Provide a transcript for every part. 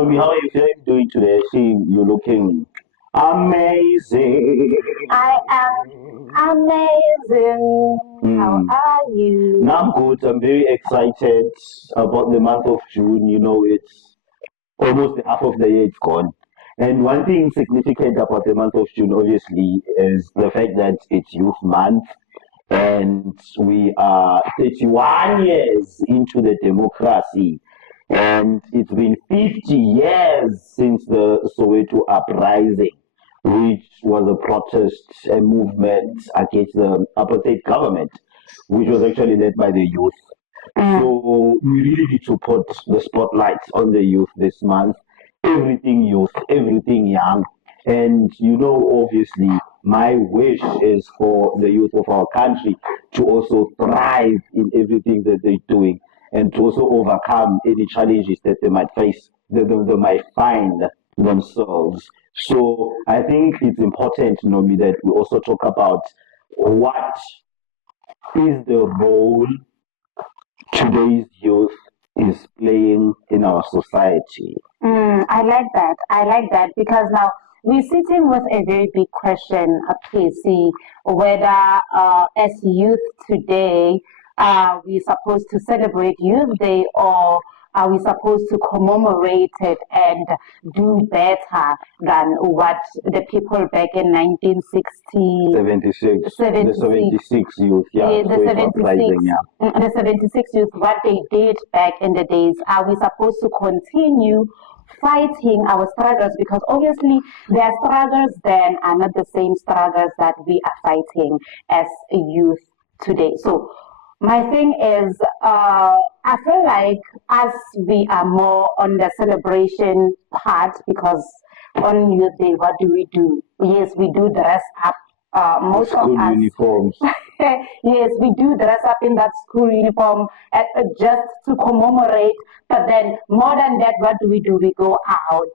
Tommy, how are you doing today? Seeing you looking amazing. I am amazing. How are you? Now I'm good. I'm very excited about the month of June. You know, it's almost half of the year it's gone. And one thing significant about the month of June, obviously, is the fact that it's Youth Month. And we are 31 years into the democracy. And it's been 50 years since the Soweto uprising, which was a protest, a movement against the apartheid government, which was actually led by the youth. So we really need to put the spotlight on the youth this month. Everything youth, everything young. And you know, obviously, my wish is for the youth of our country to also thrive in everything that they're doing and to also overcome any challenges that they might face, that they might find themselves. So I think it's important, Nomi, that we also talk about what is the role today's youth is playing in our society. I like that. I like that because now we're sitting with a very big question, Casey, whether as youth today, are we supposed to celebrate Youth Day or are we supposed to commemorate it and do better than what the people back in 1960, 76, the 76 youth, the so it was 76, rising, the 76 youth, what they did back in the days? Are we supposed to continue fighting our struggles? Because obviously their struggles then are not the same struggles that we are fighting as a youth today. So my thing is, I feel like as we are more on the celebration part, because on Youth Day, what do we do? Yes, we do dress up. Most of school us, uniforms. yes, we do dress up in that school uniform just to commemorate. But then, more than that, what do? We go out,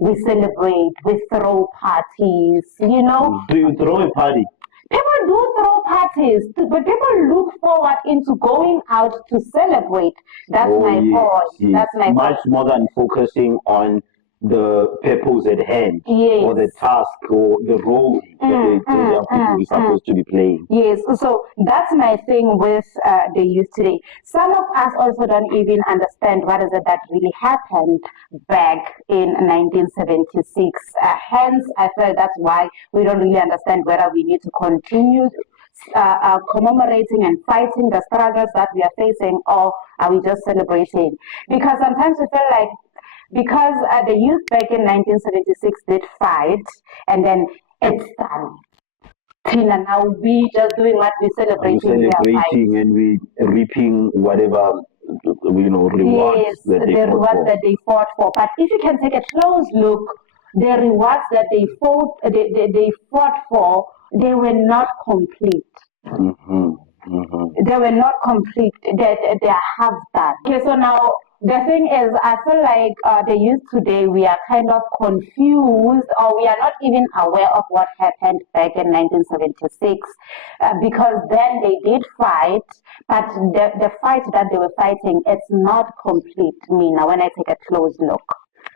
we celebrate, we throw parties. You know, Do you throw a party? people do throw parties, but people look forward into going out to celebrate. That's my point. Yes. That's my Much point. more than focusing on the purpose at hand Yes. or the task or the role that the young people is supposed to be playing. Yes, so that's my thing with the youth today. Some of us also don't even understand what is it that really happened back in 1976. Hence, I feel that's why we don't really understand whether we need to continue commemorating and fighting the struggles that we are facing, or are we just celebrating? Because sometimes we feel like because the youth back in 1976 did fight, and then it's done. Tina, now we just doing what we're We're celebrating. We are celebrating and we reaping whatever rewards Yes, that they the fought rewards for. that they fought for. But if you can take a close look, the rewards that they fought for, they were not complete. They were not complete. They are half done. Okay, so now the thing is, I feel like the youth today, we are kind of confused, or we are not even aware of what happened back in 1976, because then they did fight, but the fight that they were fighting, it's not complete. Me now, when I take a close look.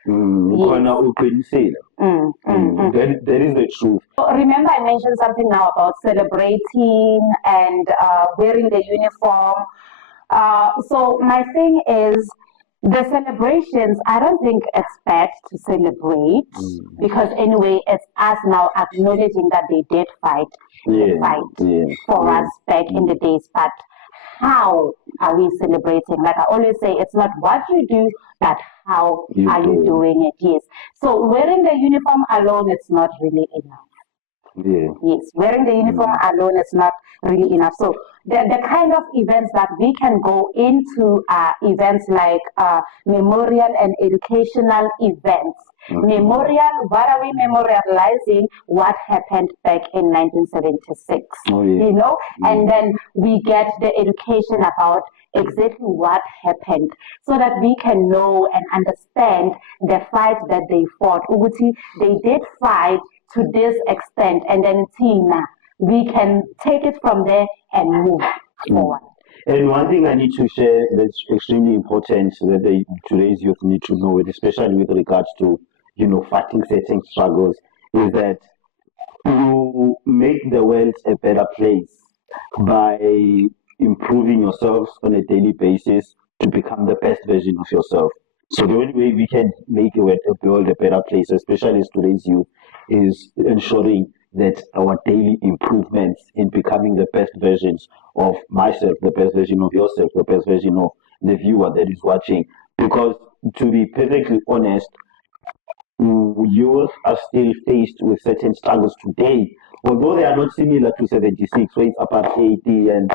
Khona uqinisile. That is the truth. So remember, I mentioned something now about celebrating and wearing the uniform. So my thing is, the celebrations, I don't think it's bad to celebrate because anyway, it's us now acknowledging that they did fight the fight for us back in the days. But how are we celebrating? Like I always say, it's not what you do, but how are you doing it? Yes. So wearing the uniform alone, it's not really enough. Yes, wearing the uniform alone is not really enough. So the kind of events that we can go into are events like memorial and educational events. Memorial, what are we memorializing? What happened back in 1976, you know? And then we get the education about exactly what happened so that we can know and understand the fight that they fought. Uguti, they did fight to this extent, and then Tina, we can take it from there and move forward. And one thing I need to share that's extremely important that today's youth need to know, especially with regards to, fighting certain struggles, is that you make the world a better place by improving yourselves on a daily basis to become the best version of yourself. So the only way we can make the world a better place, especially as today's youth, is ensuring that our daily improvements in becoming the best versions of myself, the best version of yourself, the best version of the viewer that is watching. Because to be perfectly honest, youth are still faced with certain struggles today, although they are not similar to 76, where it's apartheid and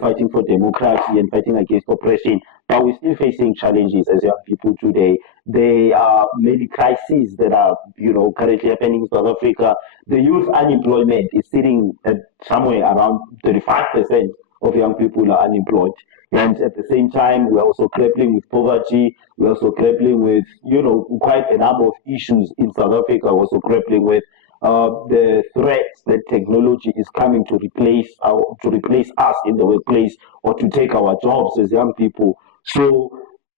fighting for democracy and fighting against oppression. But we're still facing challenges as young people today. There are many crises that are currently happening in South Africa. The youth unemployment is sitting at somewhere around 35% of young people are unemployed. And at the same time, we're also grappling with poverty. We're also grappling with, quite a number of issues in South Africa. We're also grappling with the threats that technology is coming to replace us in the workplace or to take our jobs as young people. So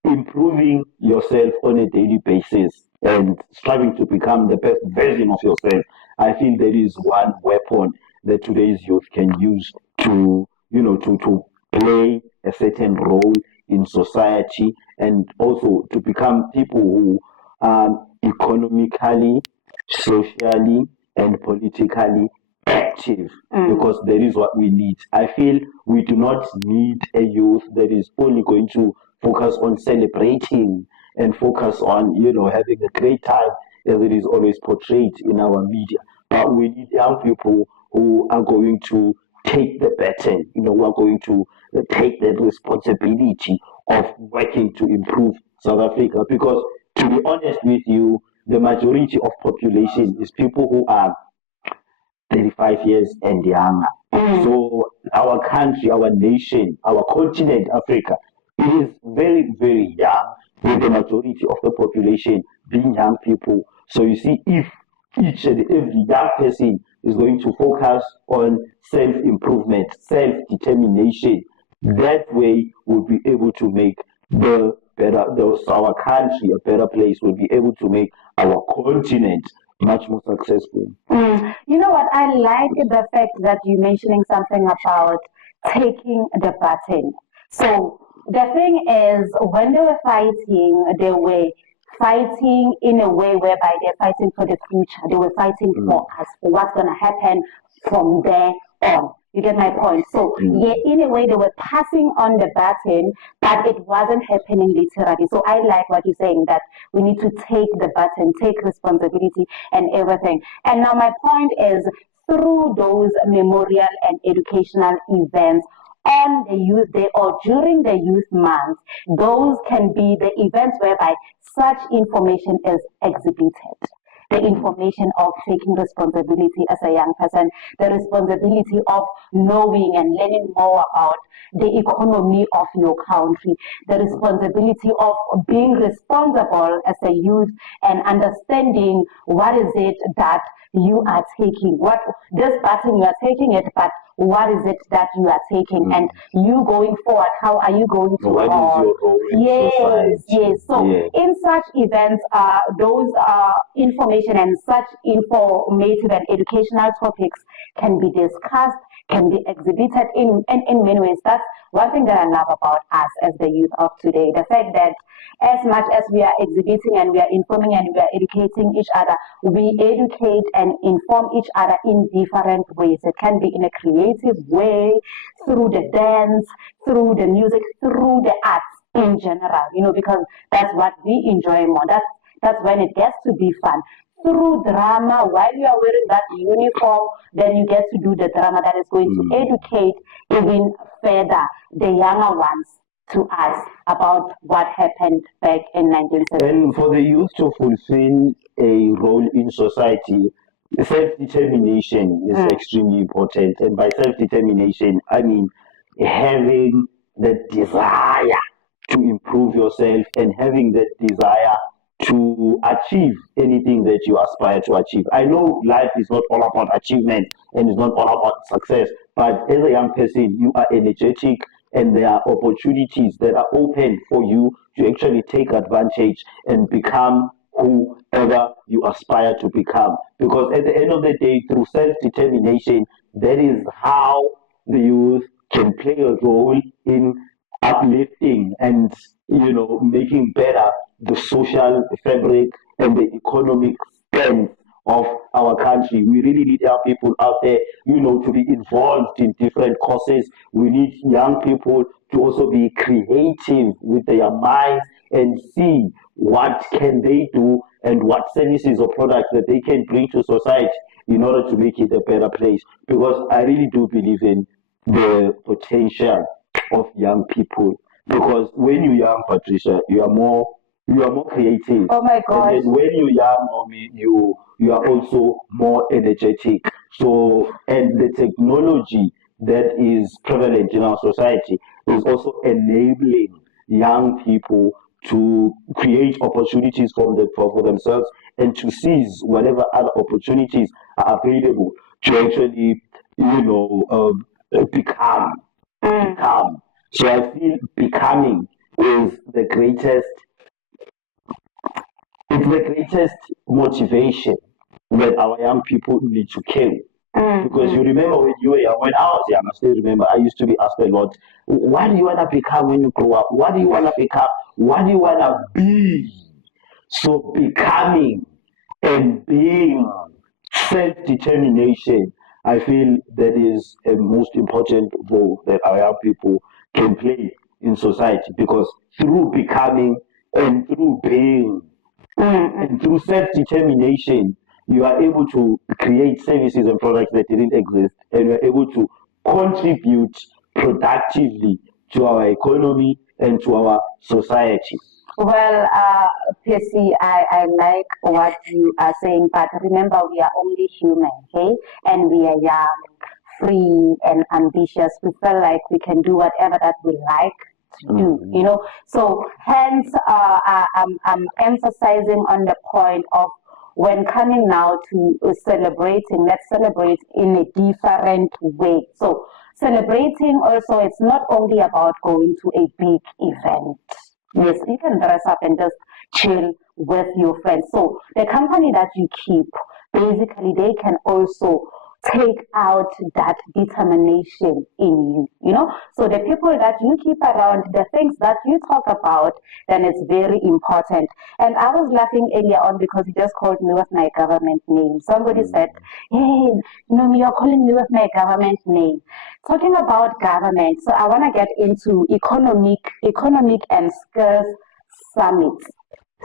improving yourself on a daily basis and striving to become the best version of yourself, I feel there is one weapon that today's youth can use to play a certain role in society and also to become people who are economically, socially, and politically active, because that is what we need. I feel we do not need a youth that is only going to focus on celebrating and focus on having a great time as it is always portrayed in our media. But we need young people who are going to take the baton, who are going to take that responsibility of working to improve South Africa. Because to be honest with you, the majority of population is people who are 35 years and younger. So our country, our nation, our continent, Africa, it is very, very young, with the majority of the population being young people. So you see, if each and every young person is going to focus on self-improvement, self-determination, that way we'll be able to make our country a better place. We'll be able to make our continent much more successful. You know what? I like the fact that you're mentioning something about taking the baton. So the thing is, when they were fighting in a way whereby they're fighting for the future. They were fighting for us, for what's going to happen from there on. You get my point? So, yeah, in a way, they were passing on the baton, but it wasn't happening literally. So, I like what you're saying, that we need to take the baton, take responsibility and everything. And now, my point is, through those memorial and educational events, on the youth day or during the youth month, those can be the events whereby such information is exhibited. The information of taking responsibility as a young person, the responsibility of knowing and learning more about the economy of your country, the responsibility of being responsible as a youth and understanding what is it that you are taking, what this button you are taking it, but what is it that you are taking, and you going forward, how are you going to what is your role in society? Yes. So in such events, those information and such informative and educational topics can be discussed, can be exhibited in many ways. That's one thing that I love about us as the youth of today. The fact that as much as we are exhibiting and we are informing and we are educating each other, we educate and inform each other in different ways. It can be in a creative way, through the dance, through the music, through the arts in general, because that's what we enjoy more. That's when it gets to be fun. Through drama, while you are wearing that uniform, then you get to do the drama that is going to educate even further the younger ones to us about what happened back in 1970. And for the youth to fulfill a role in society, self-determination is extremely important. And by self-determination, I mean having the desire to improve yourself and having that desire to achieve anything that you aspire to achieve. I know life is not all about achievement and it's not all about success, but as a young person, you are energetic and there are opportunities that are open for you to actually take advantage and become whoever you aspire to become. Because at the end of the day, through self-determination, that is how the youth can play a role in uplifting and making better the social fabric and the economic strength of our country. We really need our people out there, to be involved in different causes. We need young people to also be creative with their minds and see what can they do and what services or products that they can bring to society in order to make it a better place. Because I really do believe in the potential of young people. Because when you're young, Patricia, you are more creative. Oh my And gosh. then when you're young, Omi, you are also more energetic. So, and the technology that is prevalent in our society is also enabling young people to create opportunities for themselves and to seize whatever other opportunities are available to actually, become. Become. So I feel becoming is the greatest it's the greatest motivation that our young people need to carry. Because you remember when you were young, when I was young, I still remember I used to be asked a lot, what do you want to become when you grow up? What do you want to become? What do you want to be? So becoming and being self-determination, I feel that is a most important role that our young people can play in society because through becoming and through being and through self-determination, you are able to create services and products that didn't exist, and you're able to contribute productively to our economy and to our society. Well, Percy, I like what you are saying, but remember, we are only human, okay? And we are young, free, and ambitious. We feel like we can do whatever that we like to do. So, hence, I'm emphasizing on the point of when coming now to celebrating, let's celebrate in a different way. So, celebrating also, it's not only about going to a big event. Yes, you can dress up and just chill with your friends. So the company that you keep, basically, they can also take out that determination in you. So the people that you keep around, the things that you talk about, then it's very important. And I was laughing earlier on because you just called me with my government name. Somebody said, hey, you're calling me with my government name. Talking about government, so I want to get into economic and skills summits.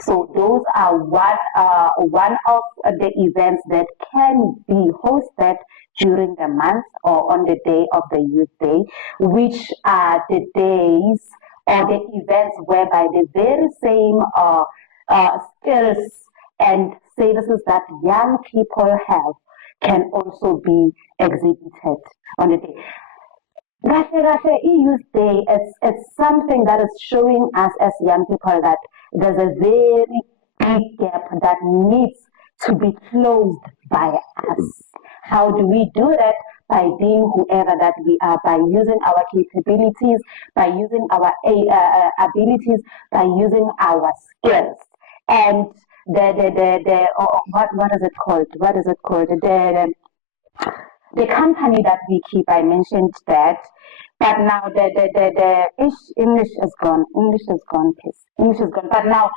So those are one of the events that can be hosted during the month or on the day of the Youth Day, which are the days or the events whereby the very same skills and services that young people have can also be exhibited on the day. Youth Day, it's something that is showing us as young people that there's a very big gap that needs to be closed by us. How do we do that? By being whoever that we are, by using our capabilities, by using our abilities, by using our skills. And what is it called? What is it called? The company that we keep, I mentioned that, but now the English is gone. English is gone, please. English is gone. But now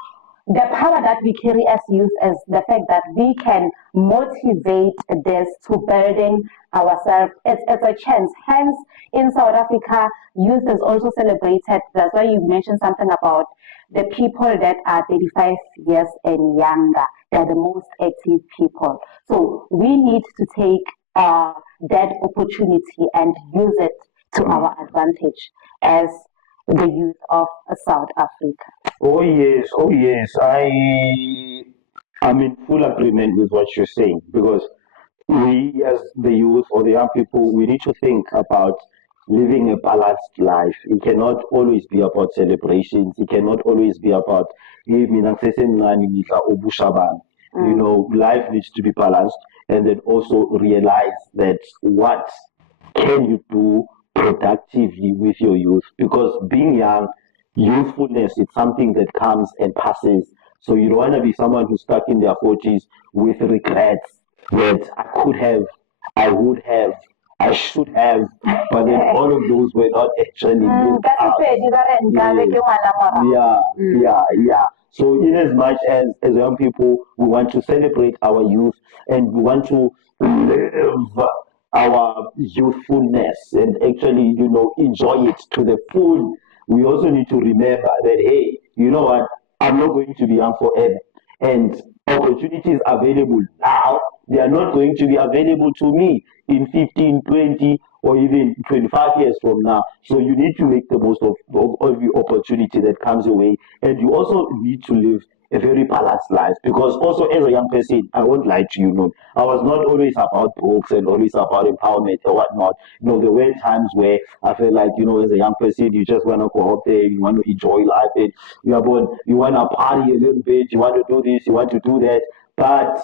the power that we carry as youth is the fact that we can motivate this to burden ourselves. It's a chance. Hence, in South Africa, youth is also celebrated. That's why you mentioned something about the people that are 35 years and younger. They're the most active people. So we need to take that opportunity and use it to our advantage as the youth of South Africa. Oh yes, oh yes. I'm in full agreement with what you're saying because we as the youth or the young people, we need to think about living a balanced life. It cannot always be about celebrations. It cannot always be about "Hey, mina ngisesemncane ngidla ubushabane." Life needs to be balanced and then also realize that what can you do productively with your youth, because being young, youthfulness is something that comes and passes. So you don't want to be someone who's stuck in their 40s with regrets that I could have, I would have, I should have, but then all of those were not actually lived out. Yeah, yeah. So in as much as young people, we want to celebrate our youth and we want to live our youthfulness and actually, enjoy it to the full. We also need to remember that, hey, you know what? I'm not going to be young forever. And opportunities available now, they are not going to be available to me in 15, 20, or even 25 years from now. So you need to make the most of every opportunity that comes your way. And you also need to live a very balanced life. Because also as a young person, I won't lie to you, no, I was not always about books and always about empowerment or whatnot. There were times where I felt like, as a young person, you just want to go out there, you want to enjoy life, and you want to party a little bit, you want to do this, you want to do that. But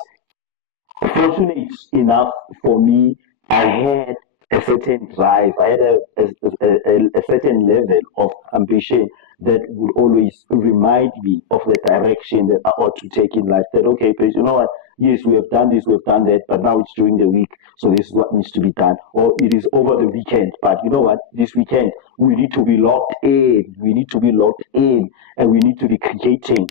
fortunate enough for me, I had a certain drive. I had a certain level of ambition that would always remind me of the direction that I ought to take in life. That, okay, please, you know what? Yes, we have done this, we've done that, but now it's during the week, so this is what needs to be done. Or it is over the weekend, but you know what? This weekend, we need to be locked in. We need to be locked in, and we need to be creating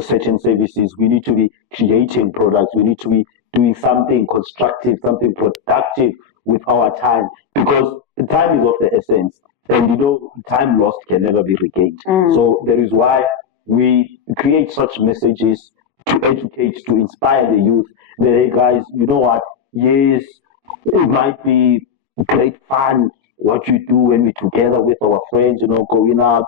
certain services. We need to be creating products. We need to be doing something constructive, something productive with our time, because time is of the essence. And time lost can never be regained. So that is why we create such messages to educate, to inspire the youth that, hey guys, you know what? Yes, it might be great fun what you do when we're together with our friends, going out,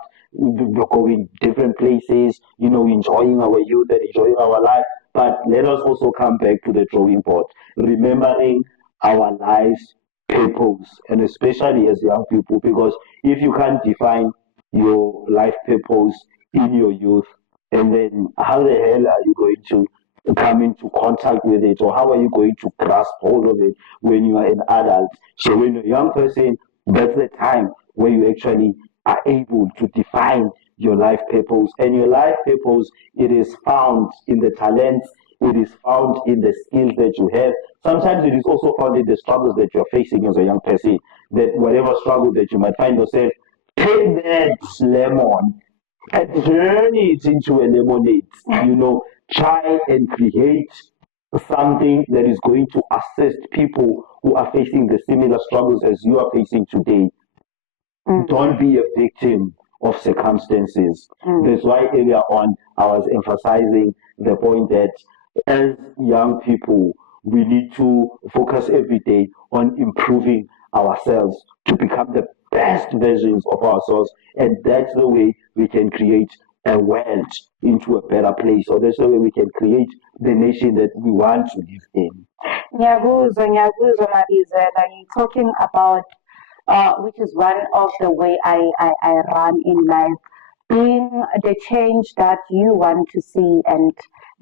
going different places, enjoying our youth and enjoying our life. But let us also come back to the drawing board, remembering our lives purpose, and especially as young people, because if you can't define your life purpose in your youth, and then how the hell are you going to come into contact with it, or how are you going to grasp hold of it when you are an adult? So when you're a young person, that's the time where you actually are able to define your life purpose. And your life purpose, it is found in the talents, it is found in the skills that you have. Sometimes it is also found in the struggles that you're facing as a young person. That whatever struggle that you might find yourself, take that lemon and turn it into a lemonade. Try and create something that is going to assist people who are facing the similar struggles as you are facing today. Don't be a victim of circumstances. That's why earlier on I was emphasizing the point that as young people, we need to focus every day on improving ourselves to become the best versions of ourselves. And that's the way we can create a world into a better place. Or that's the way we can create the nation that we want to live in. Nyaguzo, Marizela, you're talking about which is one of the way I run in life, being the change that you want to see and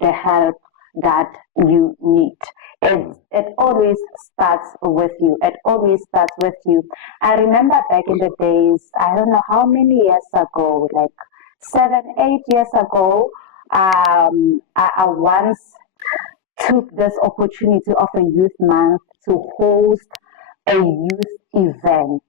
the help that you need. It always starts with you. It always starts with you. I remember back in the days, I don't know how many years ago, like 7, 8 years ago, I once took this opportunity of a youth month to host a youth event,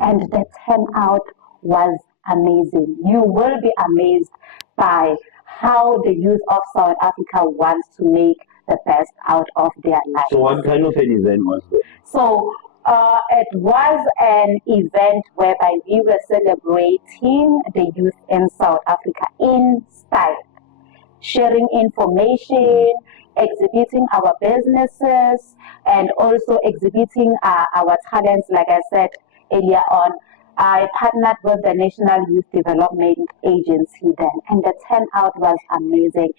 and the turnout was amazing. You will be amazed by how the youth of South Africa wants to make the best out of their lives. So, what kind of an event was it? So, it was an event whereby we were celebrating the youth in South Africa in style, sharing information, exhibiting our businesses, and also exhibiting our talents. Like I said earlier on, I partnered with the National Youth Development Agency then, and the turnout was amazing.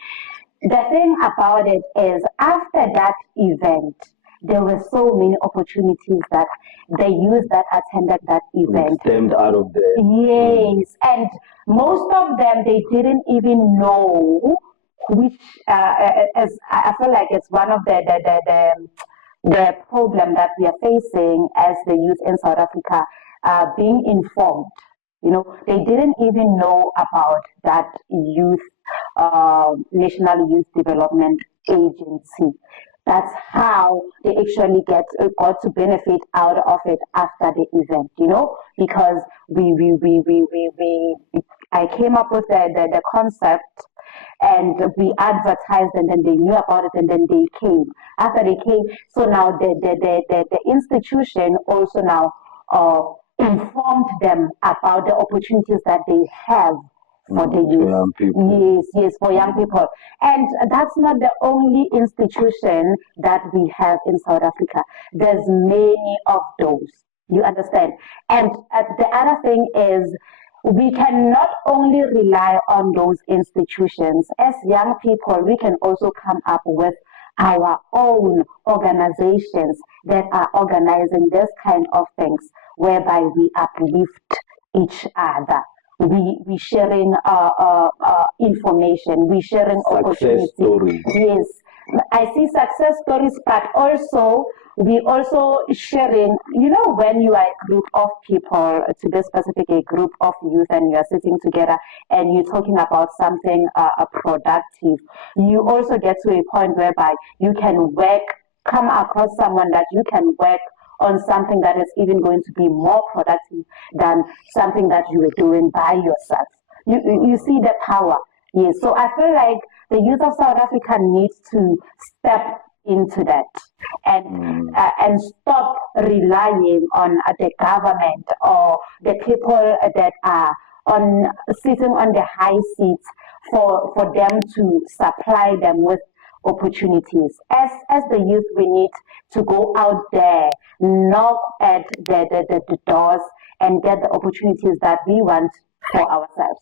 The thing about it is, after that event, there were so many opportunities that the youth that attended that event stemmed out of there. Yes, and most of them, they didn't even know which as I feel like it's one of the problem that we are facing as the youth in South Africa. being informed. They didn't even know about that National Youth Development Agency. That's how they actually got to benefit out of it after the event, because I came up with the concept and we advertised and then they knew about it and then they came. After they came, so now the institution also now informed them about the opportunities that they have for the youth. young people. Yes, for young people. And that's not the only institution that we have in South Africa. There's many of those. You understand? And the other thing is, we can not only rely on those institutions. As young people, we can also come up with our own organizations that are organizing this kind of things, whereby we uplift each other. We sharing information, we sharing opportunities. Stories. Yes, I see success stories, but also we also sharing. When you are a group of people, to be specific, a group of youth, and you are sitting together and you're talking about something productive, you also get to a point whereby you can come across someone that you can work on something that is even going to be more productive than something that you were doing by yourself. You see the power. Yes. So I feel like the youth of South Africa needs to step into that and stop relying on the government or the people that are sitting on the high seats for them to supply them with opportunities. As the youth, we need to go out there, knock at the doors, and get the opportunities that we want for ourselves.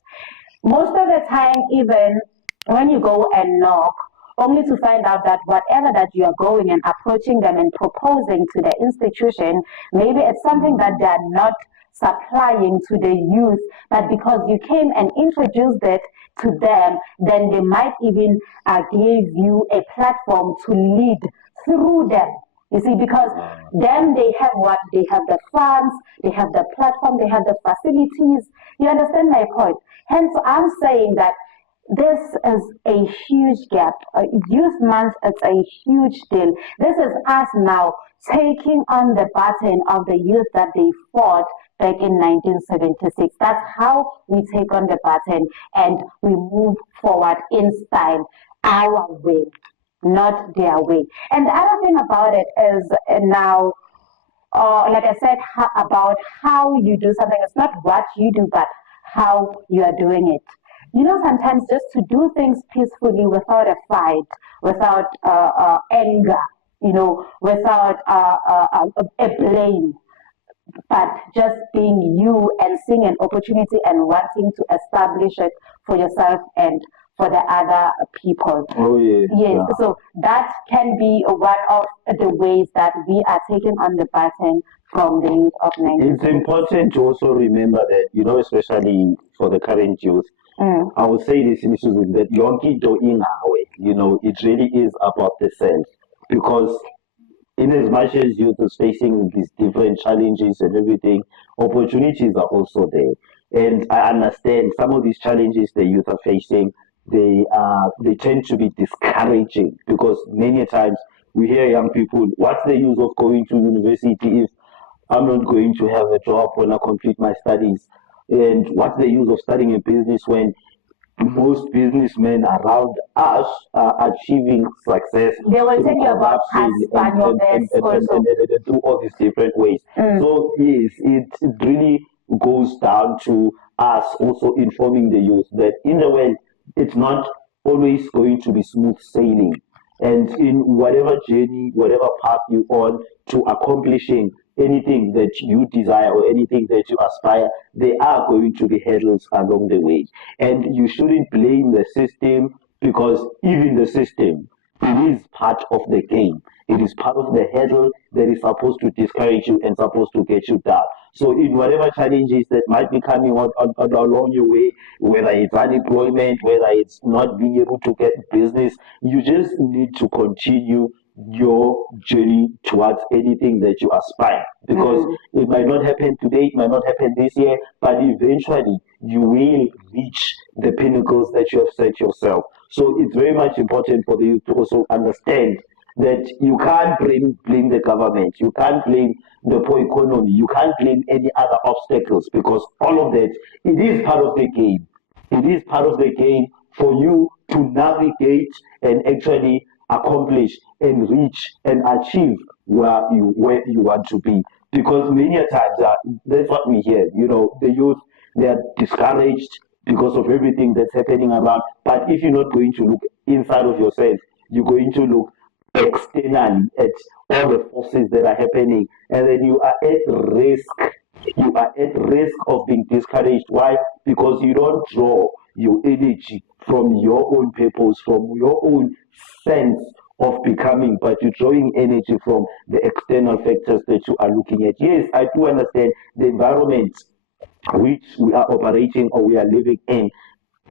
Most of the time, even when you go and knock, only to find out that whatever that you are going and approaching them and proposing to the institution, maybe it's something that they are not supplying to the youth, but because you came and introduced it to them, then they might even give you a platform to lead through them. You see, because then they have what? They have the funds, they have the platform, they have the facilities. You understand my point? Hence, I'm saying that this is a huge gap. Youth Month is a huge deal. This is us now taking on the baton of the youth that they fought back in 1976. That's how we take on the baton and we move forward in style, our way, not their way. And the other thing about it is now, like I said, about how you do something. It's not what you do, but how you are doing it. Sometimes just to do things peacefully without a fight, without anger, without a blame, but just being you and seeing an opportunity and wanting to establish it for yourself and for the other people. Oh, yes. Yes, so that can be one of the ways that we are taking on the baton from the youth of Nigeria. It's important to also remember that, especially for the current youth, I would say this in that yonke doing way, it really is about the self. Because in as much as youth is facing these different challenges and everything, opportunities are also there. And I understand some of these challenges the youth are facing, they tend to be discouraging because many times we hear young people, what's the use of going to university if I'm not going to have a job when I complete my studies? And what's the use of studying a business when most businessmen around us are achieving success? They will tell you about past and through all these different ways. So yes, it really goes down to us also informing the youth that in the world it's not always going to be smooth sailing. And in whatever journey, whatever path you're on to accomplishing anything that you desire or anything that you aspire, there are going to be hurdles along the way. And you shouldn't blame the system because even the system, it is part of the game. It is part of the hurdle that is supposed to discourage you and supposed to get you down. So in whatever challenges that might be coming on along your way, whether it's unemployment, whether it's not being able to get business, you just need to continue your journey towards anything that you aspire. Because it might not happen today, it might not happen this year, but eventually you will reach the pinnacles that you have set yourself. So it's very much important for you to also understand that you can't blame the government, you can't blame the poor economy, you can't blame any other obstacles, because all of that, it is part of the game. It is part of the game for you to navigate and actually accomplish and reach and achieve where you want to be. Because many a times that's what we hear. The youth, they are discouraged because of everything that's happening around. But if you're not going to look inside of yourself, you're going to look externally at all the forces that are happening, and then you are at risk. You are at risk of being discouraged. Why? Because you don't draw your energy from your own purpose, from your own sense of becoming, but you're drawing energy from the external factors that you are looking at. Yes, I do understand the environment which we are operating or we are living in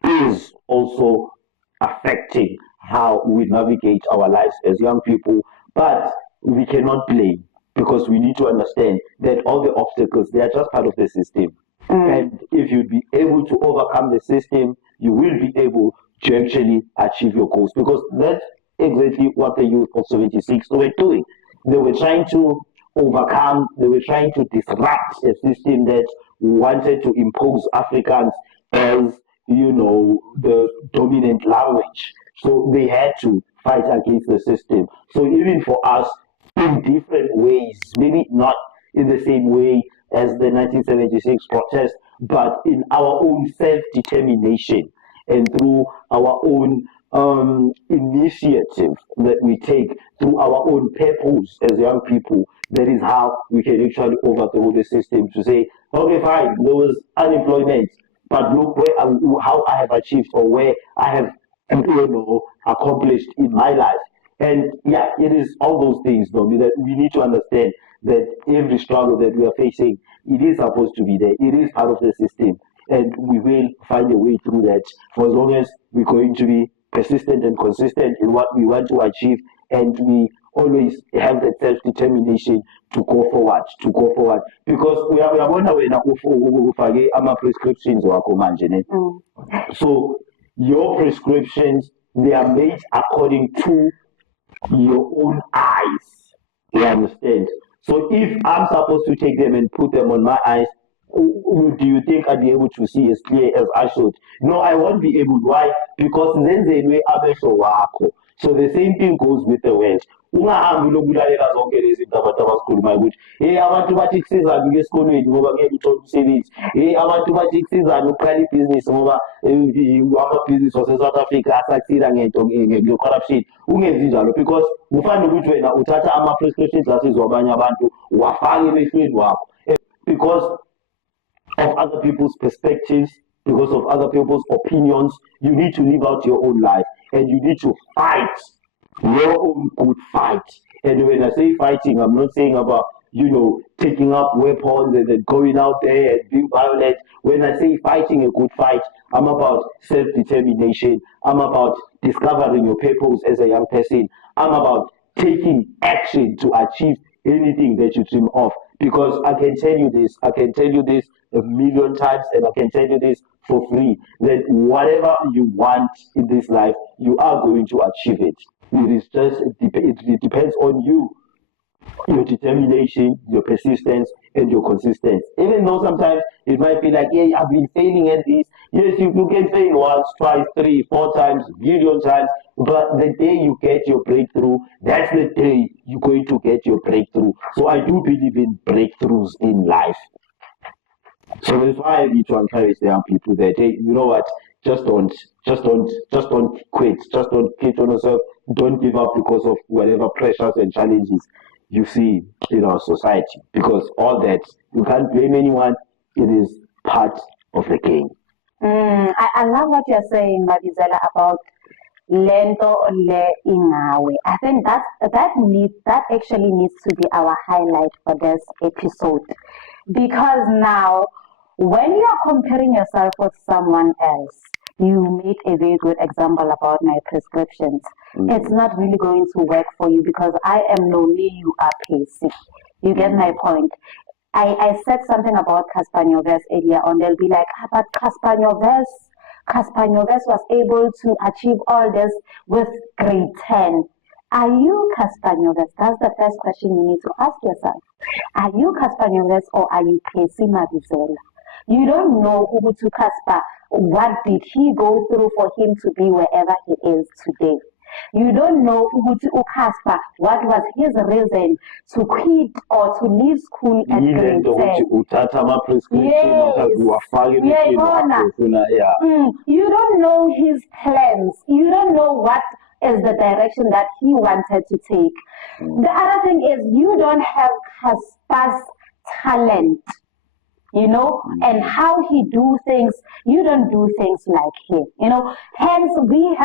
is also affecting how we navigate our lives as young people, but we cannot blame, because we need to understand that all the obstacles, they are just part of the system. And if you'd be able to overcome the system, you will be able to actually achieve your goals, because that's exactly what the youth of 76 were doing. They were trying to overcome, they were trying to disrupt a system that wanted to impose Africans as, the dominant language. So they had to fight against the system. So even for us, in different ways, maybe not in the same way as the 1976 protest, but in our own self-determination and through our own initiative that we take, through our own purpose as young people. That is how we can actually overthrow the system, to say, okay, fine, there was unemployment, but look how I have achieved, or where I have accomplished in my life. And yeah, it is all those things, though, that we need to understand that every struggle that we are facing, it is supposed to be there. It is part of the system. And we will find a way through that, for as long as we're going to be persistent and consistent in what we want to achieve, and we always have that self-determination to go forward, because uyabona wena ufake ama-prescriptions wakho manje ne. So your prescriptions, they are made according to your own eyes. You understand? So if I'm supposed to take them and put them on my eyes, do you think I'd be able to see as clear as I should? No, I won't be able. Why? Because then they way amehlo wakho. So the same thing goes with the world. Ungahambi ulokulalela zonke lezi zinto abantu abazikhulumayo ukuthi abantu bathi kusizana ukuya esikolweni ngoba ngeke uthole umsebenzi. Abantu bathi kusizana ukuqala ibhizinisi ngoba amabhizinisi wase-South Africa asaksida nge-corruption. Ungenzi njalo, because kufana nokuthi wena uthatha ama-prescription glasses wabanye abantu wafaka emehlweni wakho, because of other people's perspectives, because of other people's opinions. You need to live out your own life, and you need to fight your own good fight. And when I say fighting, I'm not saying about taking up weapons and then going out there and being violent. When I say fighting a good fight, I'm about self-determination. I'm about discovering your purpose as a young person. I'm about taking action to achieve anything that you dream of. Because I can tell you this a million times, and I can tell you this for free, that whatever you want in this life, you are going to achieve it. It depends on you, your determination, your persistence, and your consistency. Even though sometimes it might be like, hey, I've been failing at this. Yes, you can fail once, twice, 3, 4 times, million times, but the day you get your breakthrough, that's the day you're going to get your breakthrough. So I do believe in breakthroughs in life. So that's why I need to encourage the young people that, hey, you know what? Just don't quit. Just don't quit on yourself. Don't give up because of whatever pressures and challenges you see in our society. Because all that, you can't blame anyone. It is part of the game. I love what you're saying, Mabizela, about lento le ingawe. I think that actually needs to be our highlight for this episode, because now, when you are comparing yourself with someone else, you made a very good example about my prescriptions. it's not really going to work for you because I am Nomi, you are Pacey. You get my point? I said something about Caspanyoves earlier on. They'll be like, but Caspanyoves was able to achieve all this with grade 10. Are you Caspanyoves? That's the first question you need to ask yourself. Are you Caspanyoves or are you Pacey Mabizela? You don't know Ubutu Casper. What did he go through for him to be wherever he is today? You don't know Ubutu Ukaspa, what was his reason to quit or to leave school at grade 10. You don't know his plans. You don't know what is the direction that he wanted to take. The other thing is you don't have Caspa's talent. And how he do things, you don't do things like him, hence we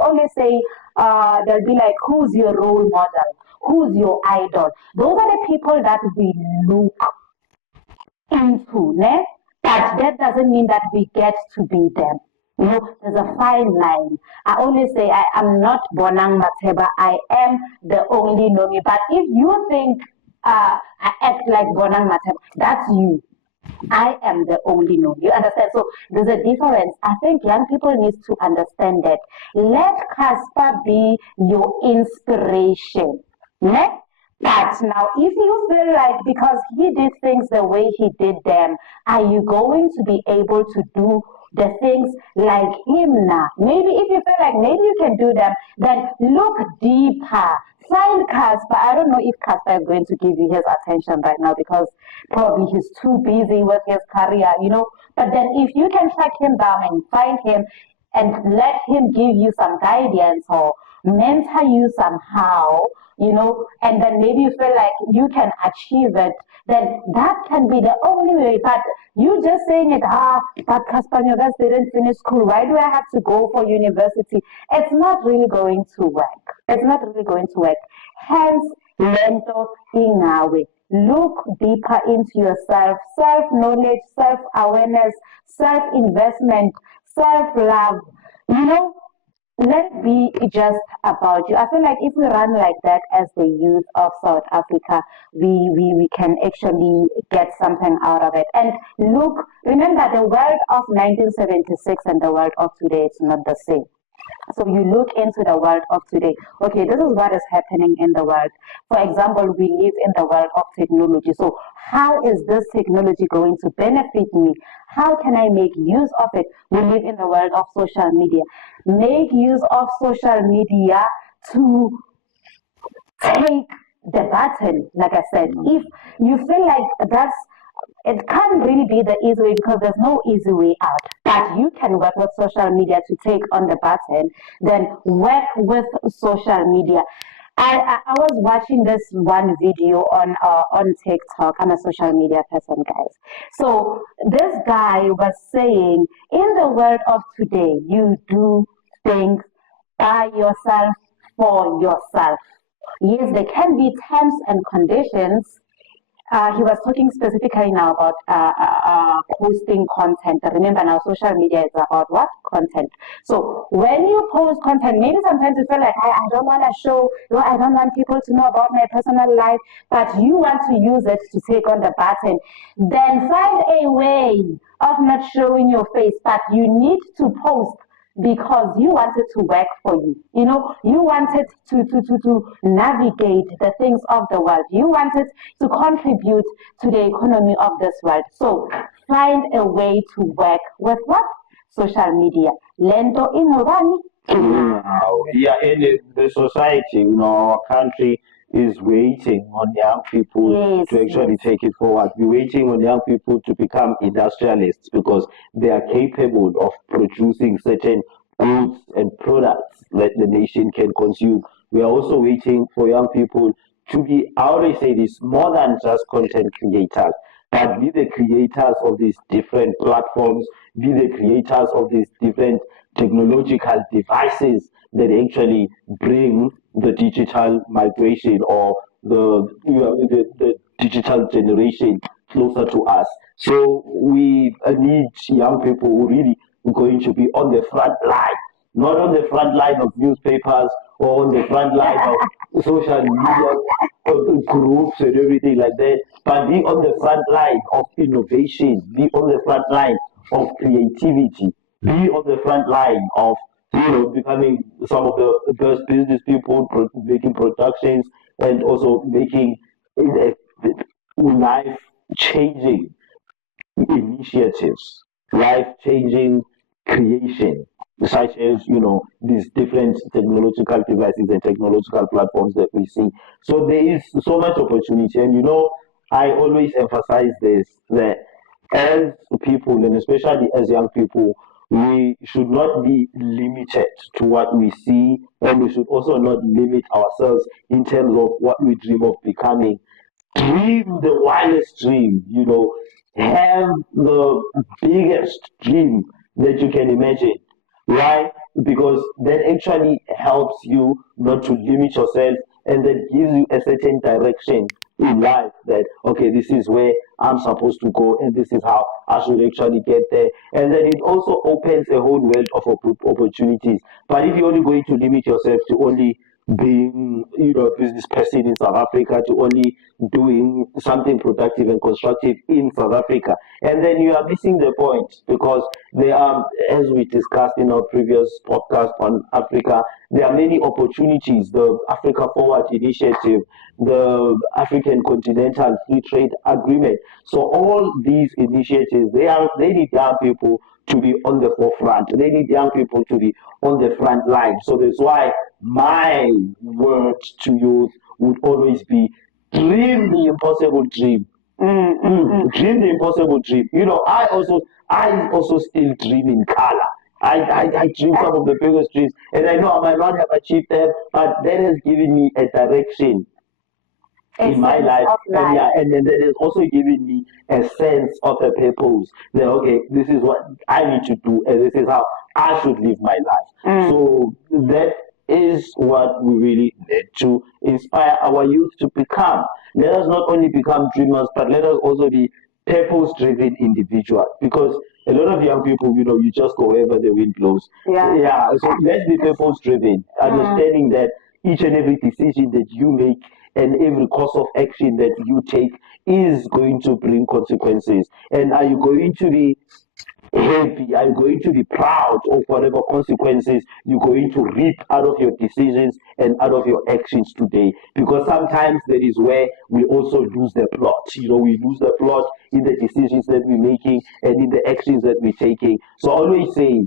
always say, they'll be like, who's your role model, who's your idol? Those are the people that we look into, né? But that doesn't mean that we get to be them. There's a fine line. I always say I am not Bonang Mateba, I am the only Nomi. But if you think I act like Bonang Mateba, that's you. I am the only no. You understand? So there's a difference. I think young people need to understand that. Let Casper be your inspiration. Né? But now, if you feel like because he did things the way he did them, are you going to be able to do the things like him now? Maybe if you feel like maybe you can do them, then look deeper. Find Casper. I don't know if Casper is going to give you his attention right now because probably he's too busy with his career, But then if you can track him down and find him and let him give you some guidance or mentor you somehow, and then maybe you feel like you can achieve it, then that can be the only way. But you just saying it, but Caspanyogas didn't finish school. Why do I have to go for university? It's not really going to work. It's not really going to work. Hence, lento ingawe. Look deeper into yourself, self-knowledge, self-awareness, self-investment, self-love. Let it be just about you. I feel like if we run like that as the youth of South Africa, we can actually get something out of it. And look, remember the world of 1976 and the world of today is not the same. So you look into the world of today. Okay, this is what is happening in the world. For example, we live in the world of technology. So how is this technology going to benefit me? How can I make use of it? We live in the world of social media. Make use of social media to take the button, like I said. If you feel like it can't really be the easy way because there's no easy way out. But you can work with social media to take on the button, then work with social media. I was watching this one video on TikTok. I'm a social media person, guys. So this guy was saying, in the world of today, you do things by yourself, for yourself. Yes, there can be terms and conditions. He was talking specifically now about posting content. Remember now, social media is about what? Content. So when you post content, maybe sometimes you feel like, I don't want to show, I don't want people to know about my personal life, but you want to use it to take on the button. Then find a way of not showing your face, but you need to post because you wanted to work for you. You wanted to navigate the things of the world. You wanted to contribute to the economy of this world. So find a way to work with what? Social media. Lento inobani. Yeah, in the society, our country is waiting on young people to actually take it forward. We're waiting on young people to become industrialists because they are capable of producing certain goods and products that the nation can consume. We are also waiting for young people to be, I always say this, more than just content creators, but be the creators of these different platforms, be the creators of these different technological devices that actually bring the digital migration or the digital generation closer to us. So we need young people who really are going to be on the front line not on the front line of newspapers or on the front line of social media groups and everything like that, but be on the front line of innovation, be on the front line of creativity, be on the front line of becoming some of the best business people, making productions and also making life changing initiatives, life changing creation, such as these different technological devices and technological platforms that we see. So there is so much opportunity, and I always emphasize this that as people and especially as young people, we should not be limited to what we see, and we should also not limit ourselves in terms of what we dream of becoming. Dream the wildest dream, have the biggest dream that you can imagine. Why? Because that actually helps you not to limit yourself, and that gives you a certain direction in life that, okay, this is where I'm supposed to go and this is how I should actually get there. And then it also opens a whole world of opportunities. But if you're only going to limit yourself to only being a business person in South Africa, to only doing something productive and constructive in South Africa, and then you are missing the point, because there are, as we discussed in our previous podcast on Africa, there are many opportunities. The Africa Forward Initiative, the African Continental Free Trade Agreement. So all these initiatives, they need young people to be on the forefront. They need young people to be on the front line. So that's why my word to youth would always be: dream the impossible dream. Dream the impossible dream. I also still dream in color. I dream some of the biggest dreams, and I know I might not have achieved them, but that has given me a direction in my life. And yeah, and then that has also given me a sense of a purpose. That, okay, this is what I need to do, and this is how I should live my life. So that is what we really need to inspire our youth to become. Let us not only become dreamers, but let us also be purpose-driven individuals. Because a lot of young people, you just go wherever the wind blows. Yeah. So let's be purpose-driven, understanding that each and every decision that you make and every course of action that you take is going to bring consequences. And are you going to be happy? Are you going to be proud of whatever consequences you're going to reap out of your decisions and out of your actions today? Because sometimes that is where we also lose the plot. We lose the plot in the decisions that we're making and in the actions that we're taking. So I always say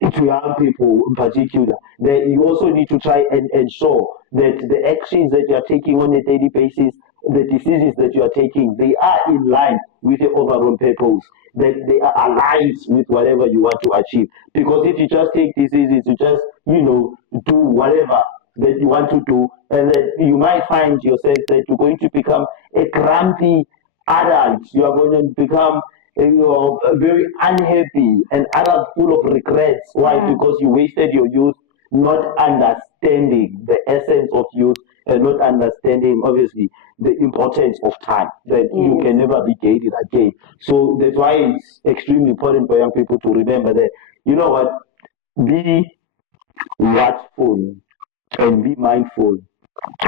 to young people in particular, that you also need to try and ensure that the actions that you are taking on a daily basis, the decisions that you are taking, they are in line with your overall purpose, that they are aligned with whatever you want to achieve. Because if you just take decisions, you just, do whatever that you want to do, and then you might find yourself that you're going to become a grumpy adult. You are going to become very unhappy and adult full of regrets. Why? Because you wasted your youth not understanding the essence of youth, and not understanding, obviously, the importance of time, that you can never regain it again. So that's why it's extremely important for young people to remember that, be watchful and be mindful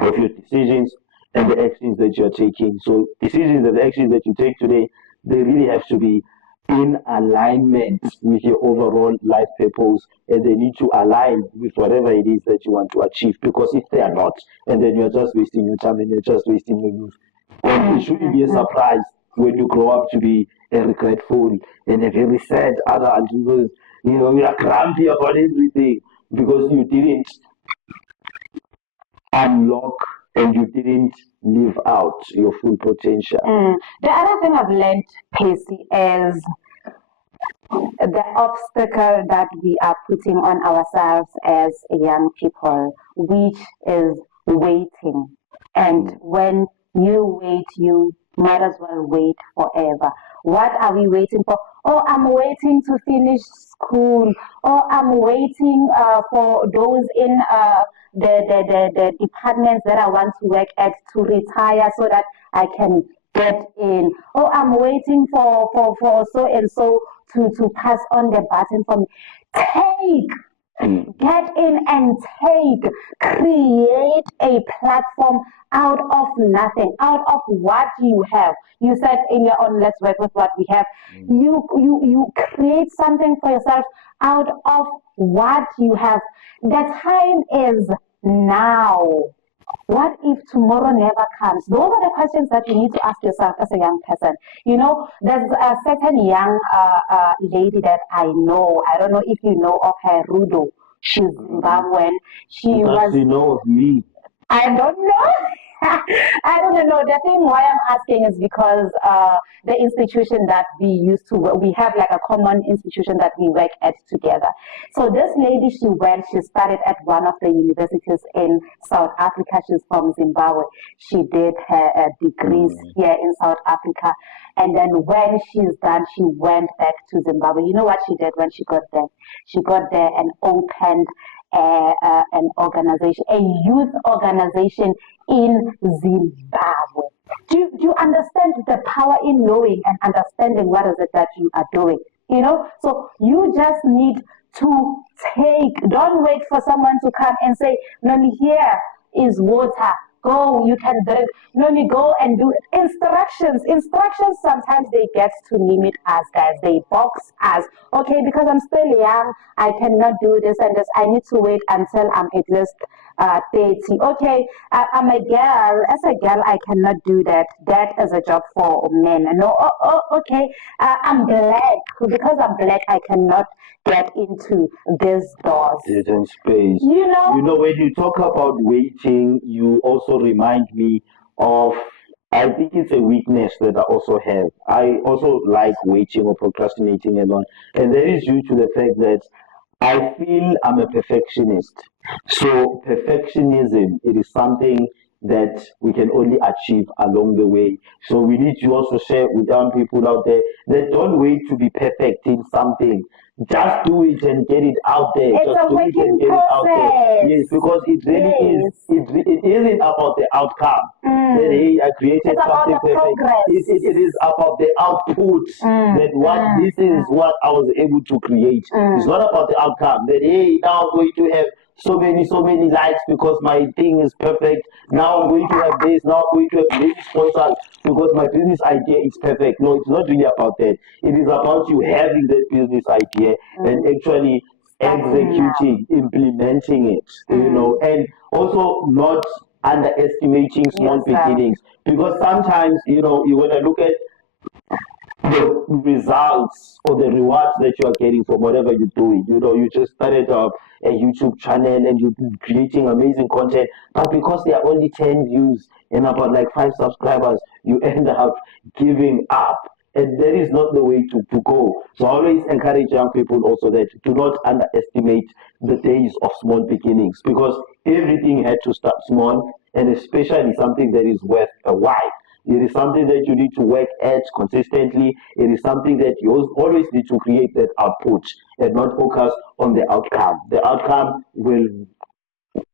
of your decisions and the actions that you're taking. So decisions and the actions that you take today, they really have to be in alignment with your overall life purpose, and they need to align with whatever it is that you want to achieve. Because if they are not, and then you're just wasting your time and you're just wasting your youth. And it shouldn't be a surprise when you grow up to be a regretful and a very sad adult, because you are grumpy about everything because you didn't unlock and you didn't live out your full potential. The other thing I've learned, Pacey, is the obstacle that we are putting on ourselves as young people, which is waiting. And when you wait, you might as well wait forever. What are we waiting for? Oh, I'm waiting to finish school. Oh, I'm waiting for those in the departments that I want to work at to retire so that I can get in. Oh, I'm waiting for so and so to pass on the baton for me. Take Get in and create a platform out of nothing, out of what you have. You said earlier on, let's work with what we have. You create something for yourself out of what you have. The time is now. What if tomorrow never comes? Those are the questions that you need to ask yourself as a young person. You know, there's a certain young lady that I know. I don't know if you know of her, Rudo. She's Zimbabwean. She Does was. she know of me? I don't know. I don't know. The thing why I'm asking is because the institution that we have like a common institution that we work at together. So this lady, she studied at one of the universities in South Africa. She's from Zimbabwe. She did her degrees here in South Africa. And then when she's done, she went back to Zimbabwe. You know what she did when she got there? She got there and opened an organization, a youth organization in Zimbabwe. Do you understand the power in knowing and understanding what is it that you are doing? You know, so you just need to don't wait for someone to come and say, Nomi, here is water. Go, you can drink. Nomi, go and do it. Instructions. Instructions, sometimes they get to limit us, guys. They box us. Okay, because I'm still young, I cannot do this and this. I need to wait until I'm at least 30. Okay, I'm a girl. As a girl, I cannot do that. That is a job for men. No, okay. I'm black. Because I'm black, I cannot get into these doors. Certain space. You know, when you talk about waiting, you also remind me of, I think it's a weakness that I also have. I also like waiting or procrastinating a lot. And that is due to the fact that I feel I'm a perfectionist. So perfectionism, it is something that we can only achieve along the way. So we need to also share with young people out there that don't wait to be perfect in something. Just do it and get it out there. It's Just a do it working and get it out there. process. Yes, because it really is. It isn't about the outcome. That, hey, I created It's about something the perfect. progress. It is about the output. That this is what I was able to create. It's not about the outcome. That, hey, now I'm going to have so many likes because my thing is perfect. Now I'm going to have this. Now I'm going to have many sponsors because my business idea is perfect. No, it's not really about that. It is about you having that business idea and actually executing, implementing it, and also not underestimating small beginnings. Because sometimes, you want to look at the results or the rewards that you are getting from whatever you're doing. You just started up a YouTube channel and you're creating amazing content, but because there are only 10 views and about like 5 subscribers, you end up giving up. And that is not the way to go. So I always encourage young people also that do not underestimate the days of small beginnings, because everything had to start small, and especially something that is worth a while. It is something that you need to work at consistently. It is something that you always need to create that output and not focus on the outcome. The outcome will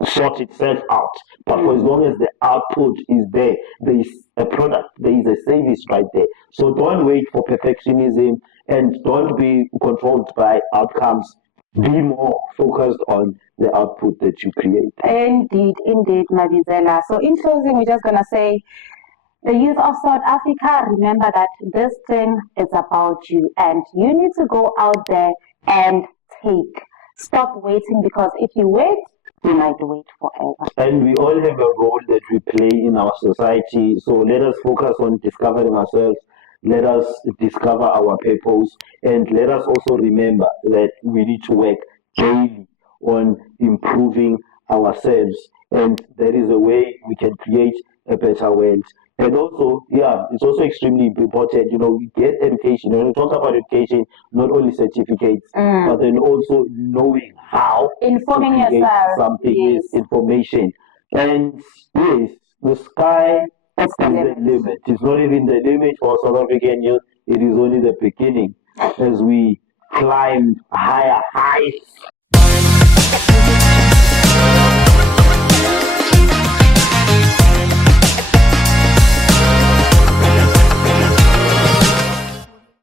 sort itself out. But for as long as the output is there, there is a product, there is a service right there. So don't wait for perfectionism and don't be controlled by outcomes. Be more focused on the output that you create. Indeed, Mavizela. So in closing, we're just going to say, the youth of South Africa, remember that this thing is about you and you need to go out there and take. Stop waiting, because if you wait, you might wait forever. And we all have a role that we play in our society. So let us focus on discovering ourselves. Let us discover our purpose. And let us also remember that we need to work daily on improving ourselves. And there is a way we can create a better world. And also, it's also extremely important, get education. When we talk about education, not only certificates, but then also knowing how Informing to create yourself. something, Yes. information. And yes, the sky is the limit. It's not even the limit for South African youth. It is only the beginning as we climb higher heights.